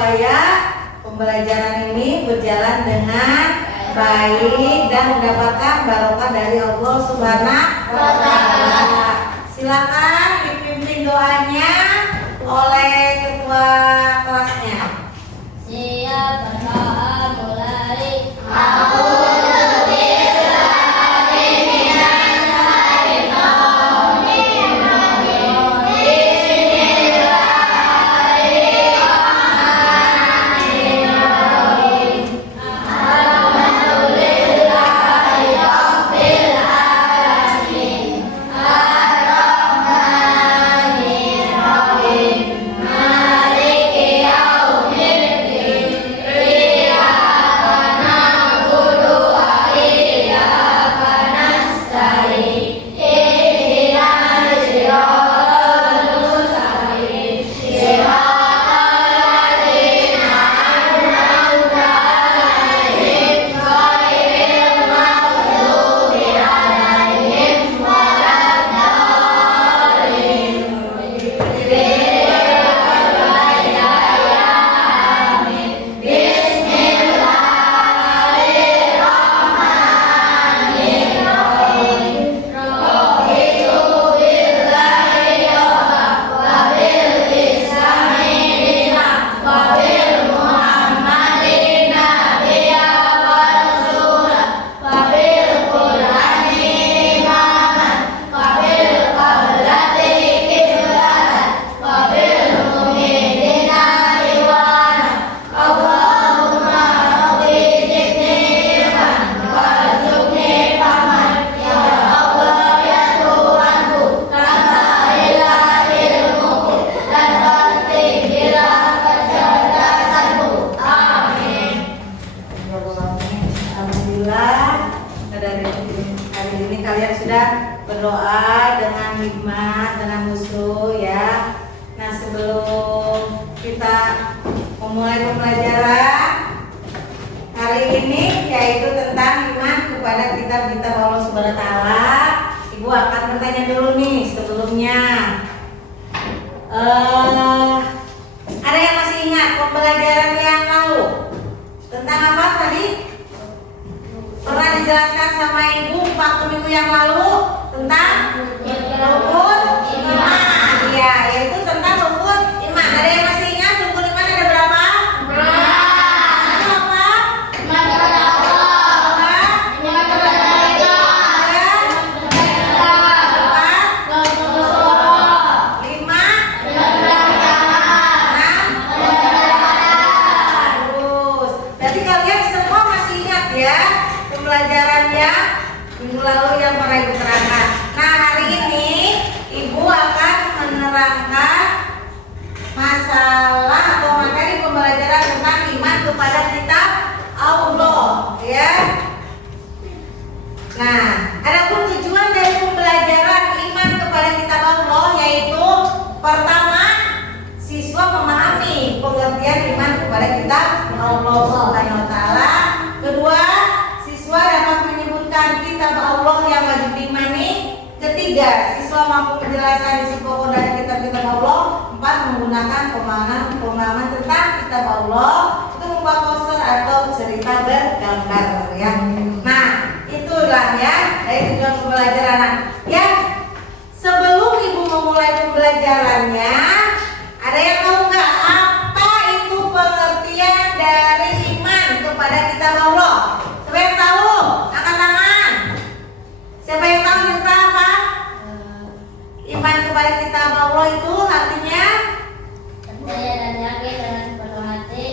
supaya pembelajaran ini berjalan dengan baik dan mendapatkan barokah dari Allah Subhanahu wa Ta'ala. Silakan dipimpin doanya oleh ketua kelasnya. Siap, berdoa mulai. Berdoa dengan hikmat, dengan khusyuk ya. Nah, sebelum kita memulai pembelajaran hari ini yaitu tentang iman kepada kitab-kitab Allah Subhanahu wa Ta'ala, Ibu akan bertanya dulu nih sebelumnya. Ada yang masih ingat pembelajaran yang lalu tentang apa tadi? Pernah dijelaskan sama Ibu 4 minggu yang lalu tentang rukun iman. Iya, yaitu tentang rukun iman. Ada yang masih ingat rukun iman ada berapa? Itu apa? Iman kepada Allah, iman kepada malaikat, Berarti kalian semua masih ingat ya pembelajarannya minggu lalu yang pernah Ibu terangkan. Nah, hari ini Ibu akan menerangkan masalah atau materi pembelajaran tentang iman kepada kitab Allah ya. Nah, adapun tujuan dari pembelajaran iman kepada kitab Allah yaitu pertama, siswa memahami pengertian iman kepada kitab Allah Subhanahu wa Ta'ala. Kedua, siswa dapat menyebutkan kitab Allah yang wajib diimani. Ketiga, siswa mampu menjelaskan isi pokok dari kitab-kitab Allah. Empat, menggunakan pemahaman tentang kitab Allah itu membuat poster atau cerita bergambar ya. Nah, itulah ya dari tujuan pembelajaran. Ya, sebelum Ibu memulai pembelajarannya, ada yang tahu nggak apa itu pengertian dari iman kepada kitab Allah? Siapa yang tahu? Angkat tangan. Siapa yang tahu kira apa? Iman kepada kitab Allah itu artinya percaya dan yakin dengan sepenuh hati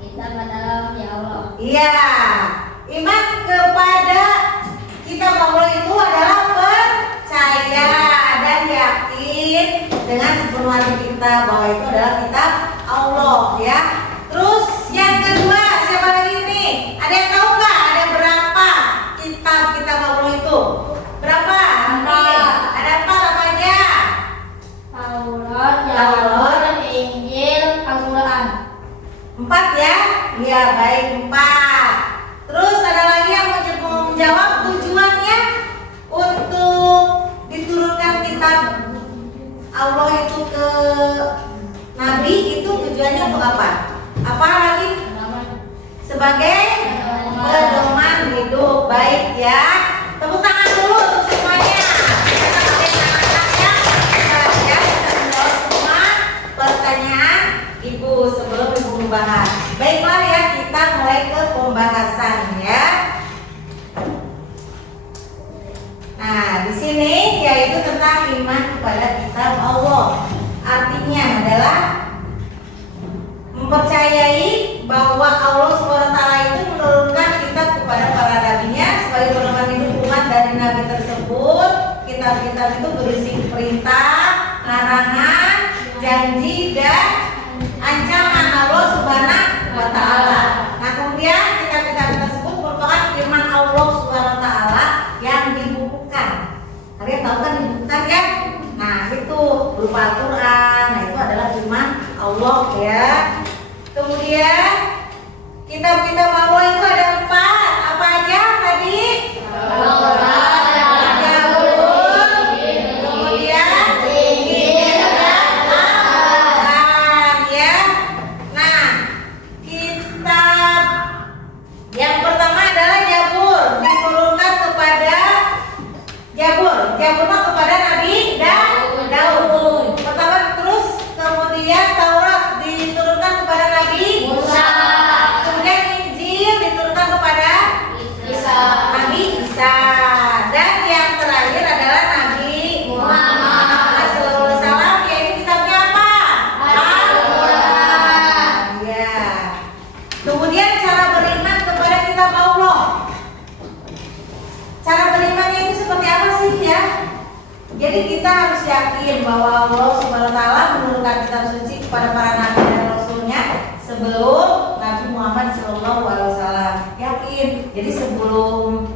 kita adalah ya Allah. iya, iman kepada kitab Allah itu adalah percaya dan yakin dengan sepenuh hati kita bahwa itu adalah kitab Allah ya. Terus yang kedua, siapa lagi nih? Ada yang tahu nggak ada berapa kitab Allah itu? Berapa? Ada empat apa aja? Taurat, Zabur, Injil, Al-Quran. 4 ya? Iya, baik, 4. Terus ada lagi yang mau menjawab tujuannya untuk diturunkan kitab Allah itu ke Nabi, itu tujuannya untuk apa? Apa lagi? Sebagai pedoman hidup. Baik ya. Tepuk tangan dulu untuk semuanya. Karena kalian anak-anak yang saya sudah menjawab semua pertanyaan Ibu sebelum Ibu membahas. Baiklah ya, kita mulai ke pembahasan ya. Nah, di sini yaitu tentang iman kepada kitab Allah. Artinya adalah mempercayai bahwa Allah SWT itu menurunkan kitab kepada para nabinya sebagai pedoman hidup umat dari nabi tersebut. Kitab-kitab itu berisi perintah, larangan, janji, dan ancaman Allah Subhanahu wa Ta'ala. Nah, kemudian kitab-kitab tersebut merupakan firman Allah Subhanahu wa Ta'ala yang dibukukan. Kalian tahu kan dibukukan ya? Nah, itu berupa Al-Quran. Nah, itu adalah firman Allah ya. Kemudian kitab-kitab Allah itu ada 4. Apa aja tadi? Jabur kepada Nabi Daud. Pertama, terus kemudian Taurat diturunkan kepada Nabi Musa. Kemudian Injil diturunkan kepada Nabi Isa. Dan yang terakhir adalah Nabi Muhammad SAW. Yaitu kitabnya apa? Al-Quran. Ya. Kemudian cara beriman kepada kitab Allah. Cara berimannya itu seperti apa sih ya? Jadi kita harus yakin bahwa Allah Subhanahu wa Ta'ala menurunkan kitab suci kepada para nabi dan rasulnya sebelum Nabi Muhammad SAW. Yakin. Jadi sebelum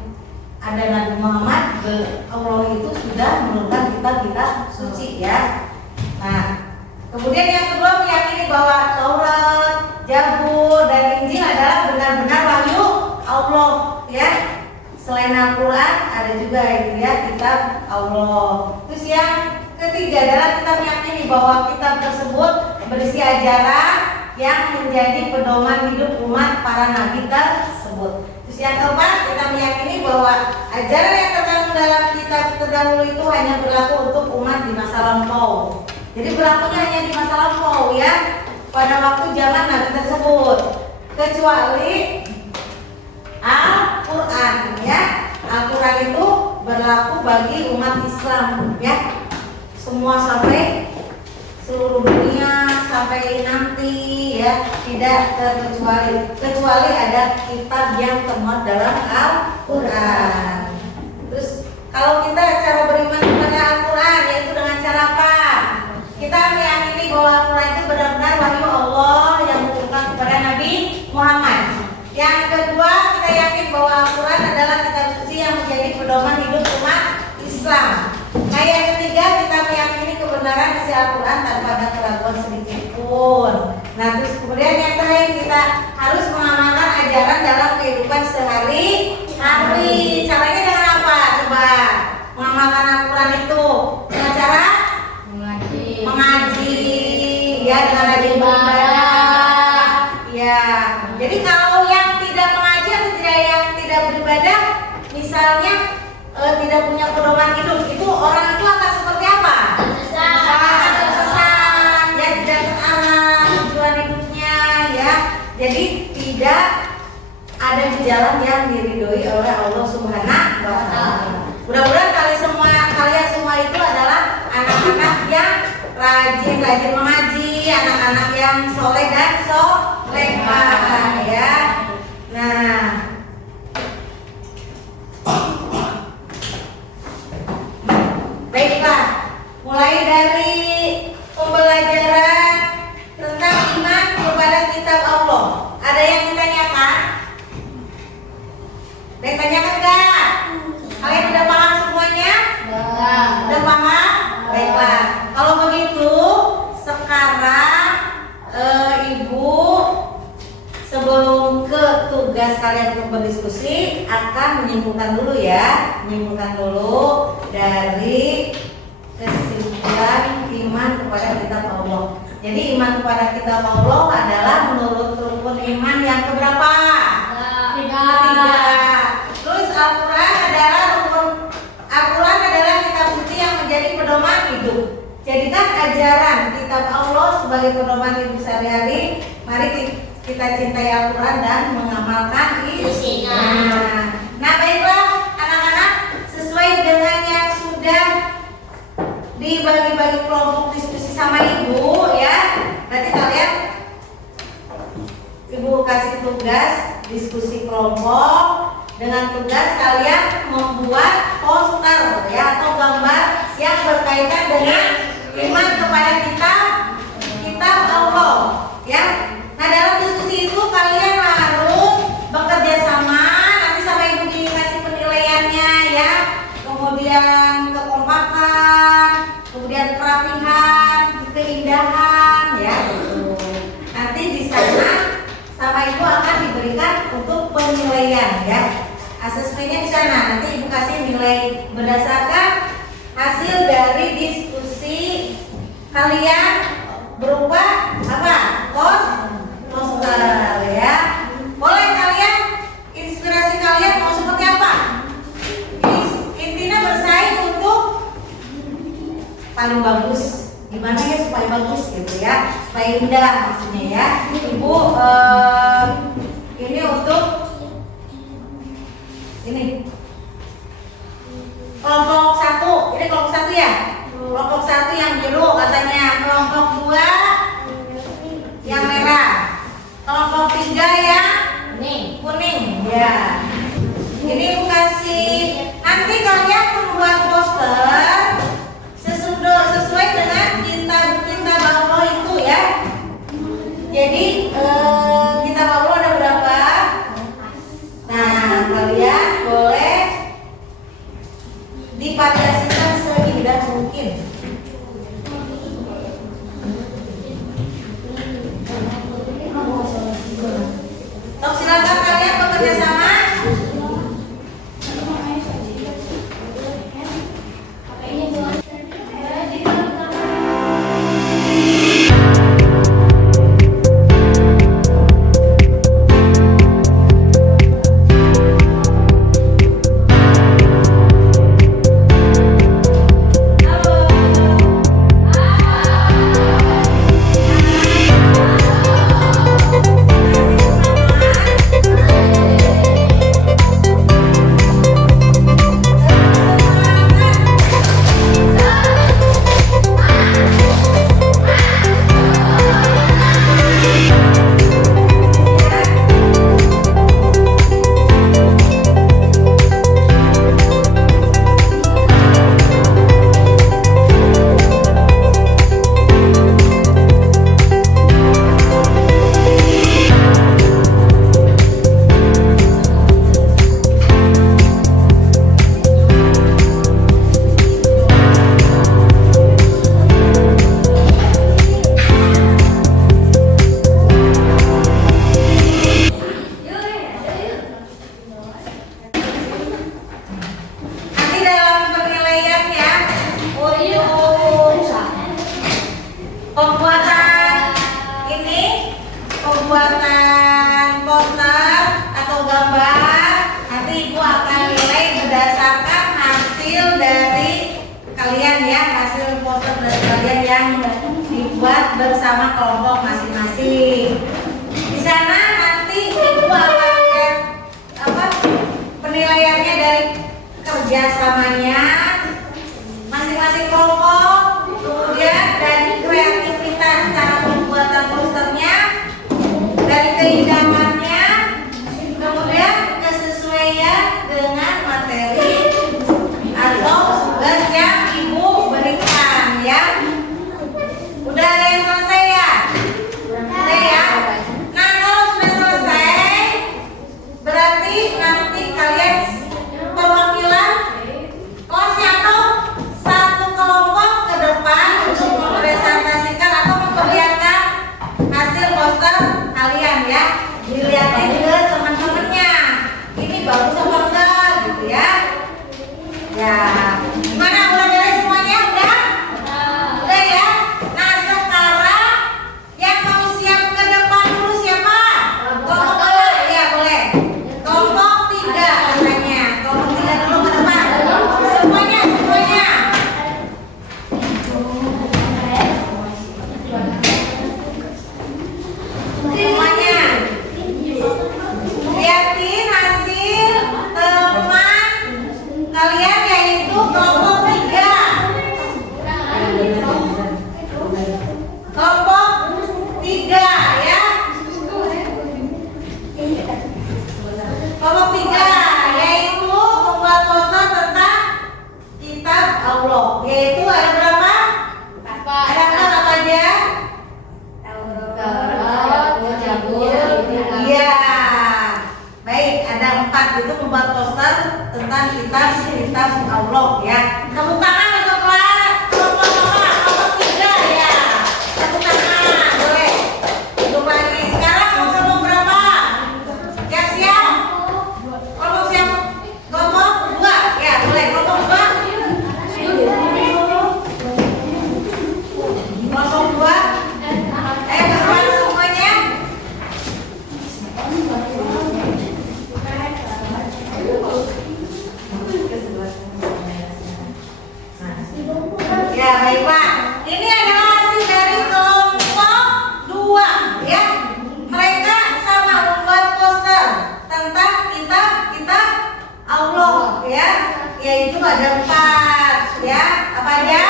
ada Nabi Muhammad, Allah itu sudah menurunkan kitab-kitab suci ya. Nah, kemudian yang kedua meyakini bahwa Taurat, Zabur, dan Injil adalah benar-benar wahyu Allah ya. Selain Al-Quran ada juga itu ya kitab Allah. Terus yang ketiga adalah kita meyakini bahwa kitab tersebut berisi ajaran yang menjadi pedoman hidup umat para nabi tersebut. Terus yang keempat, kita meyakini bahwa ajaran yang terkandung dalam kitab terdahulu itu hanya berlaku untuk umat di masa lampau. Jadi berlakunya hanya di masa lampau ya, pada waktu zaman nabi tersebut, kecuali Al-Quran ya. Al-Quran itu berlaku bagi umat Islam ya. Semua sampai seluruh dunia sampai nanti ya, tidak terkecuali, kecuali ada kitab yang termuat dalam Al-Quran. Terus kalau kita cara beriman kepada Al-Quran yaitu dengan cara apa? Kita meyakini bahwa Al-Quran itu benar-benar wahyu Allah yang diturunkan kepada Nabi Muhammad. Yang kedua, kita yakin bahwa Al-Quran adalah kitab suci yang menjadi pedoman hidup umat Islam. Nah, yang ketiga, kita meyakini kebenaran isi Al-Quran tanpa ada keraguan sedikit pun. Nah, terus kemudian yang terakhir, kita harus mengamalkan ajaran dalam kehidupan sehari-hari. Caranya dengan apa? Coba mengamalkan Al-Quran itu dengan cara mengaji ya, dengan rajin beribadah ya. Jadi kalau yang tidak mengaji atau yang tidak beribadah, misalnya tidak punya pedoman hidup, itu orang itu akan seperti apa? Tersesat ya, tidak terarah tujuan hidupnya ya. Jadi tidak ada di jalan yang diridhoi oleh Allah Subhanahu wa Ta'ala. Mudah-mudahan kalian semua itu adalah anak-anak yang rajin mengaji, anak-anak yang soleh dan solehah ya. Nah, baiklah, mulai dari pembelajaran tentang iman kepada kitab Allah. Ada yang ditanyakan? Ada yang tanyakan enggak? Kalian udah paham semuanya? Udah paham? Baiklah, kalau begitu sekarang Ibu sebelum ke tugas kalian untuk berdiskusi akan menyimpulkan dulu dari kesimpulan iman kepada kitab Allah. Jadi iman kepada kitab Allah adalah menurut ajaran kitab Allah sebagai pedoman hidup sehari-hari. Mari kita cintai Al-Quran dan mengamalkan isinya. Nah baiklah anak-anak, sesuai dengan yang sudah dibagi-bagi kelompok diskusi sama ibu ya. Berarti kalian, ibu kasih tugas diskusi kelompok dengan tugas kalian membuat poster ya atau gambar yang berkaitan dengan iman kepada kitab Allah ya. Nah dalam diskusi itu kalian harus bekerja sama, nanti sama ibu dikasih penilaiannya ya, kemudian kekompakan, kemudian kerapihan, keindahan ya. Nanti di sana sama ibu akan diberikan untuk penilaian ya. Asesmennya di sana, nanti ibu kasih nilai berdasarkan hasil dari diskusi kalian berupa apa? Poster ya. Boleh kalian, inspirasi kalian mau seperti apa? Intinya bersaing untuk paling bagus. Gimana ya supaya bagus gitu ya, supaya indah maksudnya ya. Ibu ini untuk ini kelompok 1, ini kelompok 1 ya. Kelompok 1 yang biru katanya, kelompok 2 yang merah, kelompok 3 yang kuning ya. Ini ibu kasih, nanti kalian membuat poster sesuai dengan kitab Allah itu ya. Jadi kitab Allah ada berapa? Nah kalian boleh divariasikan seindah mungkin. Sok silakan kalian bekerja sama. Pembuatan poster atau gambar, nanti ibu akan nilai berdasarkan hasil dari kalian ya, hasil poster dari kalian yang dibuat bersama kelompok masing-masing. Di sana nanti ibu akan lihat penilaiannya dari kerjasamanya masing-masing kelompok, kemudian dari kreativitas cara pembuatan posternya, dari keindahannya, kemudian kesesuaian dengan materi atau tugas yang ibu berikan ya. Udah ada yang selesai ya? Udah ya? Nah kalau sudah selesai, berarti nanti kalian perwakilan kelasnya atau satu kelompok ke depan untuk mempresentasikan atau memperlihatkan hasil poster kalian ya. membuat poster tentang kitab Allah ya. Tepuk tangan untuk kelompok kelompok 3 ya. Tepuk tangan, boleh. Duduk lagi. Sekarang kelompok berapa? Siap-siap. Kelompok siap. Kelompok 2 ya, boleh. Kelompok 2. Kelompok 2. Bersuara semuanya. Ya baiklah, ini adalah hasil dari kelompok 2 ya. Mereka sama membuat poster tentang kitab Allah ya, yaitu ada 4 ya. Apa aja?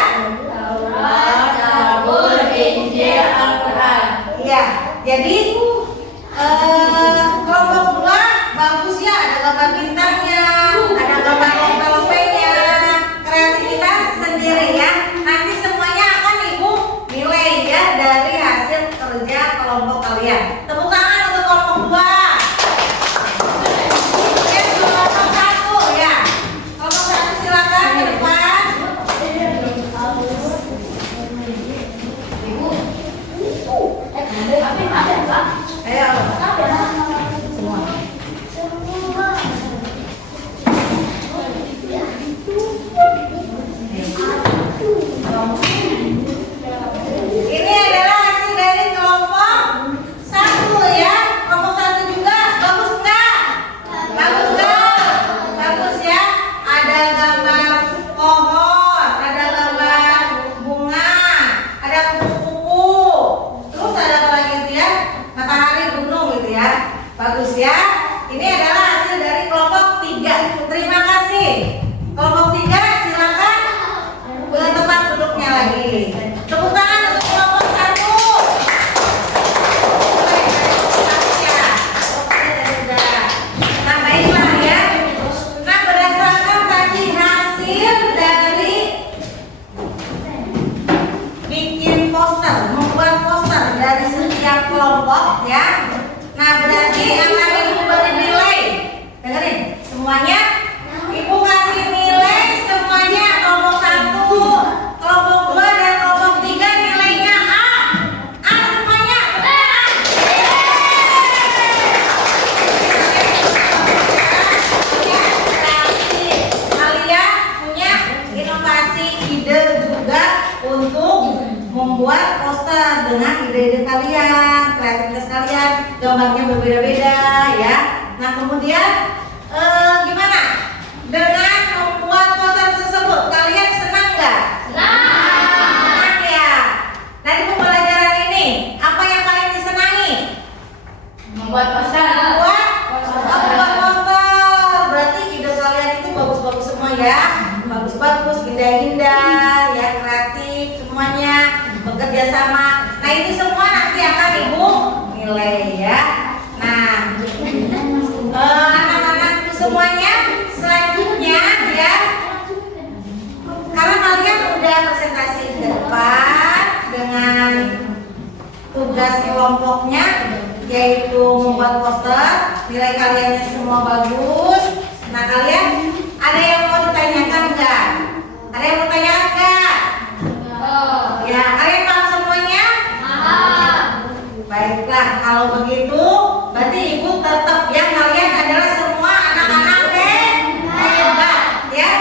Taurat, Zabur, Injil, Al-Quran. Ya, jadi kelompok 2 bagus ya, ada gambar bintangnya, ada gambar novel-novelnya, kreativitas sendiri ya. Nanti semuanya akan ibu nilai ya dari hasil kerja kelompok kalian. Tepuk tangan untuk kelompok 2. Ya, kelompok 1 ya. Kelompok 1 silakan ke depan. Ayo. Ini adalah hasil dari kelompok 1 ya. Kelompok 1 juga bagus enggak? Bagus enggak? Bagus ya. Ada gambar pohon, ada gambar bunga, ada kupu-kupu. Terus ada apa lagi itu ya? Matahari, gunung gitu ya. Bagus ya. Ini adalah hasil dari kelompok 3. Terima kasih. Kelompok 3 silakan ke tempat duduknya lagi. Tepuk tangan untuk kelompok 1. Nah baiklah ya. Nah berdasarkan tadi hasil dari bikin poster, membuat poster dari setiap kelompok ya. Nah berarti akan ibu beri nilai. Dengerin semuanya. Ibu kasih nilai semuanya kelompok 1, kelompok 2 dan kelompok 3 nilainya A. A semuanya. Kalian punya inovasi ide juga untuk membuat poster dengan ide-ide kalian, kreativitas kalian, gambarnya berbeda-beda ya. Nah kemudian gimana dengan membuat poster tersebut? Kalian senang nggak? Senang ya. Dari pembelajaran ini apa yang paling disenangi? Membuat poster. Membuat poster. Berarti ide kalian itu bagus-bagus semua ya. Bagus-bagus, indah-indah, ya kreatif semuanya, bekerja sama. Nah itu semua nanti akan ibu nilai ya. Nah anak-anak semuanya selanjutnya ya, karena kalian udah presentasi ke depan dengan tugas kelompoknya yaitu membuat poster, nilai kaliannya semua bagus. Nah kalian ada yang mau ditanyakan nggak? Ada yang mau tanyakan nggak? Ya kalian paham semuanya? Baiklah kalau begitu berarti ibu tetap ya kalian adalah semua anak-anak hebat ya.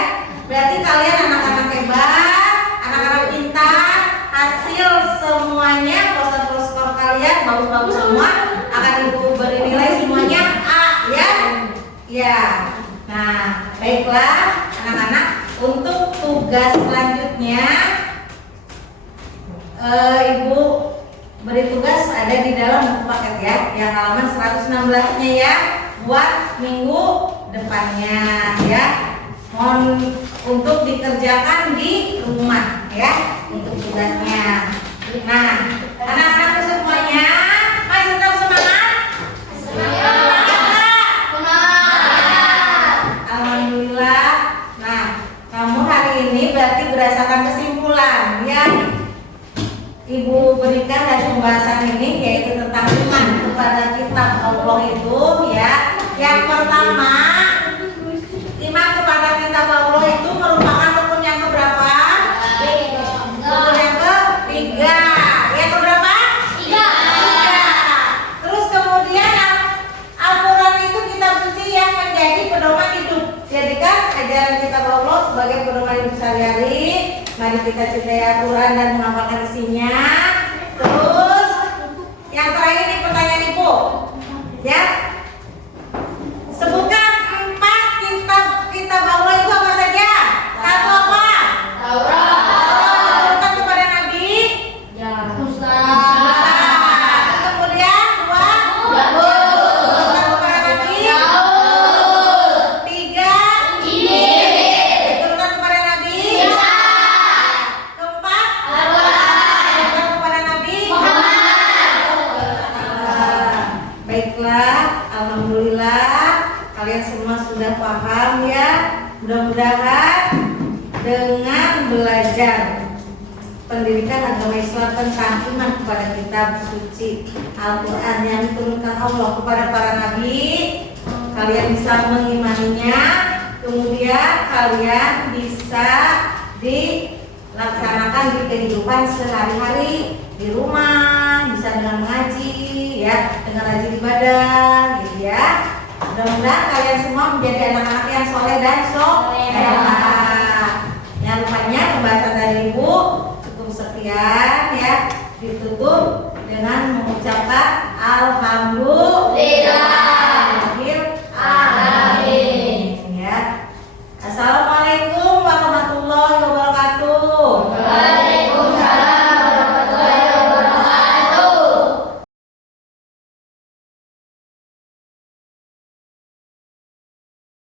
Berarti kalian anak-anak hebat, anak-anak pintar. Hasil semuanya poster-poster kalian bagus-bagus semua, akan ibu beri nilai semuanya A ya. Ya. Nah, baiklah anak-anak, untuk tugas selanjutnya ibu beri tugas ada di dalam buku paket ya, yang halaman 116-nya ya, buat minggu depannya ya. Mohon untuk dikerjakan di rumah ya untuk tugasnya. Nah, anak-anak semuanya masih tetap semangat? Alhamdulillah. Nah, kamu hari ini berarti berdasarkan kesimpulan yang Ibu berikan dari pembahasan ini yaitu tentang iman kepada kitab Allah itu ya. Yang pertama, Jadikan ajaran kitab Allah sebagai pedoman hidup sehari-hari. Mari kita cintai Al-Quran dan mengamalkan isinya. Terus yang terakhir nih pertanyaan Ibu, ya. Sebutkan 4 kitab Allah itu apa saja? Satu apa? Taurat. Turunkan kepada Nabi. Musa. Kemudian 2. Turunkan kepada Nabi. 3. Turunkan kepada Nabi. Keempat. Turunkan kepada Nabi. Baiklah, alhamdulillah kalian semua sudah paham ya. Mudah-mudahan dengan belajar pendidikan agama Islam tentang iman kepada kitab suci Al-Quran yang diturunkan Allah kepada para nabi, kalian bisa mengimaninya, kemudian kalian bisa dilaksanakan di kehidupan sehari-hari di rumah, bisa dengan mengaji ya, dengan rajin ibadah gitu ya. Mudah-mudahan kalian semua menjadi anak-anak yang soleh dan solehah. Yang rupanya pembahasan dari Ibu cukup sekian ya, ditutup dengan mengucapkan alhamdulillah.